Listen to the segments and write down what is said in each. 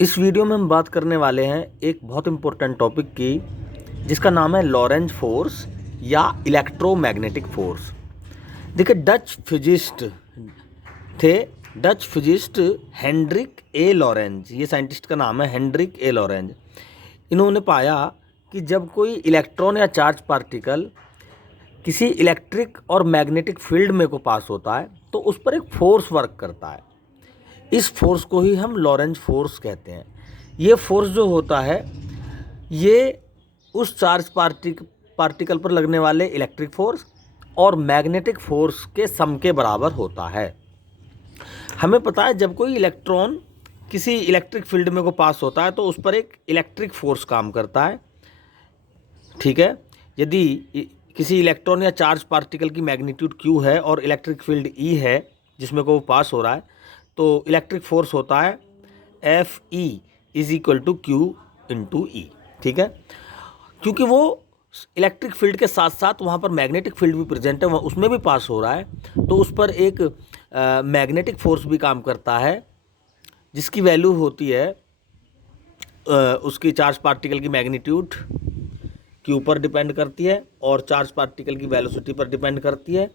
इस वीडियो में हम बात करने वाले हैं एक बहुत इम्पोर्टेंट टॉपिक की, जिसका नाम है लॉरेंज फोर्स या इलेक्ट्रोमैग्नेटिक फोर्स। देखिए, डच फिजिस्ट हेनरिक ए लॉरेंज, ये साइंटिस्ट का नाम है हेनरिक ए लॉरेंज। इन्होंने पाया कि जब कोई इलेक्ट्रॉन या चार्ज पार्टिकल किसी इलेक्ट्रिक और मैग्नेटिक फील्ड में को पास होता है तो उस पर एक फोर्स वर्क करता है। इस फोर्स को ही हम लॉरेंज फोर्स कहते हैं। ये फोर्स जो होता है ये उस चार्ज पार्टिकल पर लगने वाले इलेक्ट्रिक फोर्स और मैग्नेटिक फोर्स के सम के बराबर होता है। हमें पता है जब कोई इलेक्ट्रॉन किसी इलेक्ट्रिक फील्ड में को पास होता है तो उस पर एक इलेक्ट्रिक फोर्स काम करता है। ठीक है, यदि किसी इलेक्ट्रॉन या चार्ज पार्टिकल की मैग्नीट्यूड q है और इलेक्ट्रिक फील्ड E है जिसमें को वो पास हो रहा है, तो इलेक्ट्रिक फोर्स होता है Fe is equal to Q into E। ठीक है, क्योंकि वो इलेक्ट्रिक फील्ड के साथ साथ वहाँ पर मैग्नेटिक फील्ड भी प्रेजेंट है, उसमें भी पास हो रहा है, तो उस पर एक मैग्नेटिक फोर्स भी काम करता है जिसकी वैल्यू होती है उसकी चार्ज पार्टिकल की मैग्नीट्यूड क्यू पर डिपेंड करती है और चार्ज पार्टिकल की वेलोसिटी पर डिपेंड करती है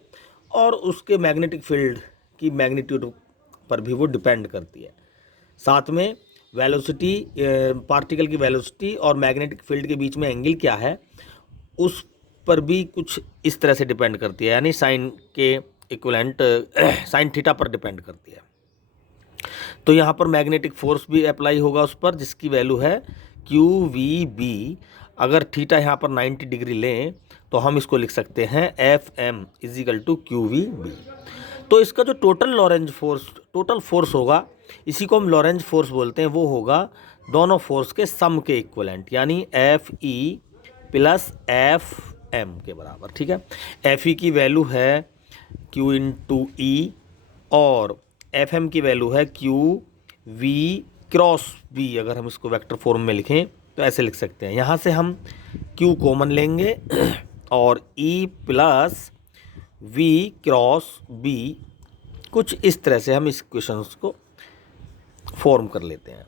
और उसके मैग्नेटिक फील्ड की मैग्नीट्यूड पर भी वो डिपेंड करती है। साथ में वेलोसिटी, पार्टिकल की वेलोसिटी और मैग्नेटिक फील्ड के बीच में एंगल क्या है उस पर भी कुछ इस तरह से डिपेंड करती है, यानी साइन के इक्वलेंट साइन थीटा पर डिपेंड करती है। तो यहाँ पर मैग्नेटिक फोर्स भी अप्लाई होगा उस पर, जिसकी वैल्यू है QVB। अगर थीटा यहाँ पर 90 डिग्री लें तो हम इसको लिख सकते हैं FM is equal to QVB। तो इसका जो टोटल फोर्स होगा, इसी को हम लॉरेंज फोर्स बोलते हैं, वो होगा दोनों फोर्स के सम के इक्वलेंट, यानी FE प्लस FM के बराबर। ठीक है, FE की वैल्यू है Q इंटू E और FM की वैल्यू है QV क्रॉस B। अगर हम इसको वेक्टर फॉर्म में लिखें तो ऐसे लिख सकते हैं, यहाँ से हम Q कॉमन लेंगे और E plus V cross B, कुछ इस तरह से हम इस क्वेश्चन को फॉर्म कर लेते हैं।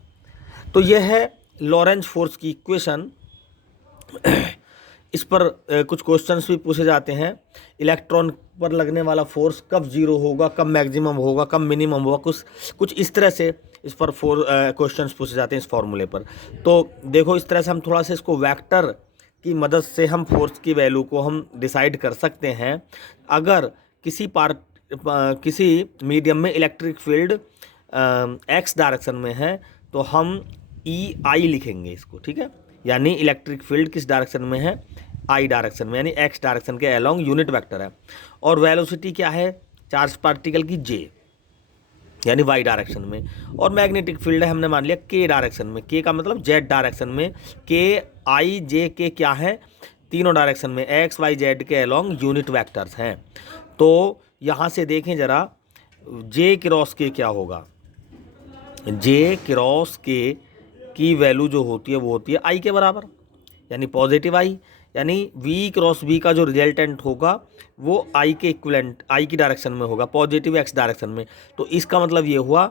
तो यह है लॉरेंज फोर्स की इक्वेशन। इस पर कुछ क्वेश्चंस भी पूछे जाते हैं, इलेक्ट्रॉन पर लगने वाला फोर्स कब जीरो होगा, कब मैक्सिमम होगा, कब मिनिमम होगा, कुछ इस तरह से इस पर क्वेश्चंस पूछे जाते हैं इस फॉर्मूले पर। तो देखो, इस तरह से हम थोड़ा सा इसको वेक्टर की मदद से हम फोर्स की वैल्यू को हम डिसाइड कर सकते हैं। अगर किसी मीडियम में इलेक्ट्रिक फील्ड एक्स डायरेक्शन में है तो हम EI लिखेंगे इसको। ठीक है, यानी इलेक्ट्रिक फील्ड किस डायरेक्शन में है, I डायरेक्शन में, यानी एक्स डायरेक्शन के अलोंग यूनिट वेक्टर है। और वेलोसिटी क्या है चार्ज पार्टिकल की, J, यानी Y डायरेक्शन में। और मैग्नेटिक फील्ड है, हमने मान लिया K डायरेक्शन में, K का मतलब Z डायरेक्शन में। K I J K क्या है, तीनों डायरेक्शन में X Y Z के अलोंग यूनिट वेक्टर्स हैं। तो यहाँ से देखें ज़रा, J क्रॉस K क्या होगा, J क्रॉस K की वैल्यू जो होती है वो होती है I के बराबर, यानी पॉजिटिव I, यानी V क्रॉस B का जो रिजल्टेंट होगा वो I के इक्विवेलेंट, I की डायरेक्शन में होगा, पॉजिटिव X डायरेक्शन में। तो इसका मतलब ये हुआ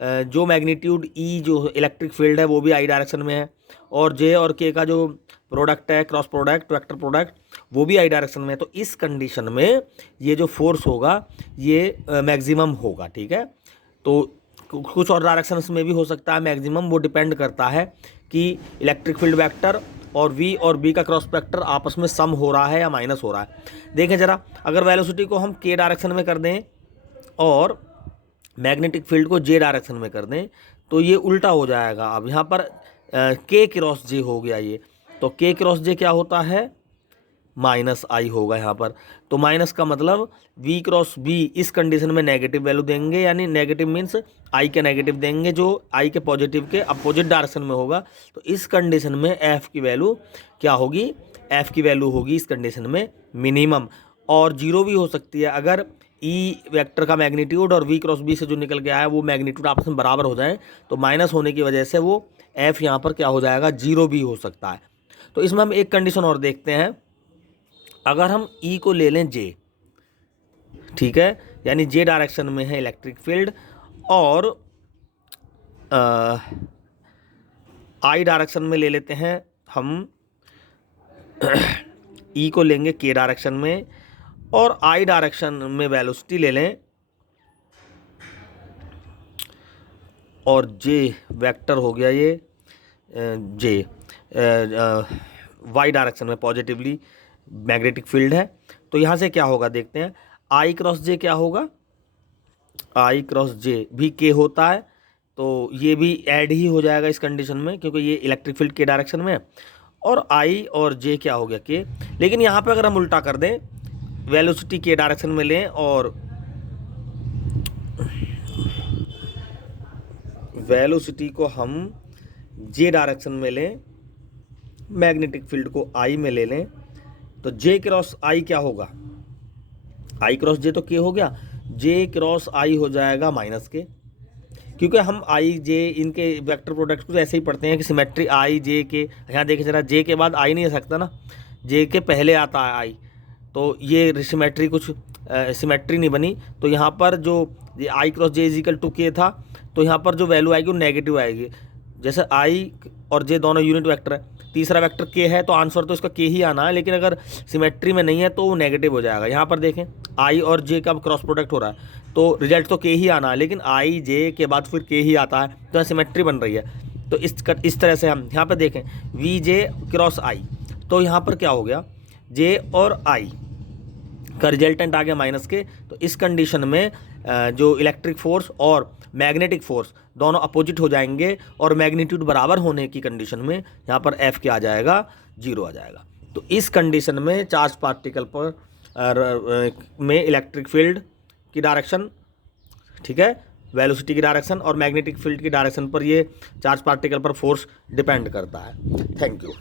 जो मैग्नीट्यूड E जो इलेक्ट्रिक फील्ड है वो भी I डायरेक्शन में है, और J और K का जो प्रोडक्ट है, क्रॉस प्रोडक्ट, वेक्टर प्रोडक्ट, वो भी I डायरेक्शन में है। तो इस कंडीशन में ये जो फोर्स होगा ये मैक्सिमम होगा। ठीक है, तो कुछ और डायरेक्शंस में भी हो सकता है मैक्सिमम, वो डिपेंड करता है कि इलेक्ट्रिक फील्ड वेक्टर और V और B का क्रॉस वेक्टर आपस में सम हो रहा है या माइनस हो रहा है। देखें ज़रा, अगर वेलोसिटी को हम K डायरेक्शन में कर दें और मैग्नेटिक फील्ड को J डायरेक्शन में कर दें तो ये उल्टा हो जाएगा। अब यहाँ पर K क्रॉस J हो गया ये, तो K क्रॉस J क्या होता है, माइनस I होगा यहाँ पर। तो माइनस का मतलब V क्रॉस B इस कंडीशन में नेगेटिव वैल्यू देंगे, यानी नेगेटिव मीन्स I के नेगेटिव देंगे जो I के पॉजिटिव के अपोजिट डायरेक्शन में होगा। तो इस कंडीशन में F की वैल्यू क्या होगी, F की वैल्यू होगी इस कंडीशन में मिनिमम, और जीरो भी हो सकती है अगर E वेक्टर का मैग्नीट्यूड और V क्रॉस B से जो निकल के आया वो मैग्नीट्यूड आपस में बराबर हो जाए, तो माइनस होने की वजह से वो F यहाँ पर क्या हो जाएगा, जीरो भी हो सकता है। तो इसमें हम एक कंडीशन और देखते हैं, अगर हम E को ले लें J, ठीक है, यानी J डायरेक्शन में है इलेक्ट्रिक फील्ड और आई डायरेक्शन में ले लेते हैं हम, ई को लेंगे के डायरेक्शन में, और आई डायरेक्शन में वेलोसिटी ले लें, और जे वेक्टर हो गया ये जे वाई डायरेक्शन में पॉजिटिवली मैग्नेटिक फील्ड है। तो यहाँ से क्या होगा देखते हैं, आई क्रॉस जे क्या होगा, आई क्रॉस जे भी के होता है, तो ये भी ऐड ही हो जाएगा इस कंडीशन में, क्योंकि ये इलेक्ट्रिक फील्ड के डायरेक्शन में है, और आई और जे क्या हो गया के। लेकिन यहाँ पे अगर हम उल्टा कर दें, वेलोसिटी के डायरेक्शन में लें और वेलोसिटी को हम जे डायरेक्शन में लें, मैग्नेटिक फील्ड को आई में ले लें, तो जे क्रॉस आई क्या होगा, आई क्रॉस जे तो के हो गया, जे क्रॉस आई हो जाएगा माइनस के, क्योंकि हम आई जे इनके वेक्टर प्रोडक्ट को ऐसे ही पढ़ते हैं कि सिमेट्री आई जे के। यहाँ देखिए जरा, जे के बाद आई नहीं आ सकता ना, जे के पहले आता है आई, तो ये सिमेट्री कुछ सिमेट्री नहीं बनी। तो यहाँ पर जो आई क्रॉस जे इजिकल टू के था, तो यहाँ पर जो वैल्यू आएगी वो नेगेटिव आएगी। जैसे आई और जे दोनों यूनिट वेक्टर है, तीसरा वेक्टर के है, तो आंसर तो इसका के ही आना है, लेकिन अगर सिमेट्री में नहीं है तो वो नेगेटिव हो जाएगा। यहाँ पर देखें आई और जे का क्रॉस प्रोडक्ट हो रहा है, तो रिजल्ट तो के ही आना है, लेकिन आई जे के बाद फिर के ही आता है, तो यहाँ सिमेट्री बन रही है। तो इस तरह से हम यहाँ पर देखें वी जे क्रॉस आई, तो यहाँ पर क्या हो गया, जे और आई का रिजल्टेंट आ गया माइनस के। तो इस कंडीशन में जो इलेक्ट्रिक फोर्स और मैग्नेटिक फोर्स दोनों अपोजिट हो जाएंगे, और मैग्नीट्यूड बराबर होने की कंडीशन में यहाँ पर एफ क्या आ जाएगा, 0 आ जाएगा। तो इस कंडीशन में चार्ज पार्टिकल पर में इलेक्ट्रिक फील्ड की डायरेक्शन, ठीक है, वेलोसिटी की डायरेक्शन और मैग्नेटिक फील्ड की डायरेक्शन पर ये चार्ज पार्टिकल पर फोर्स डिपेंड करता है। Thank you.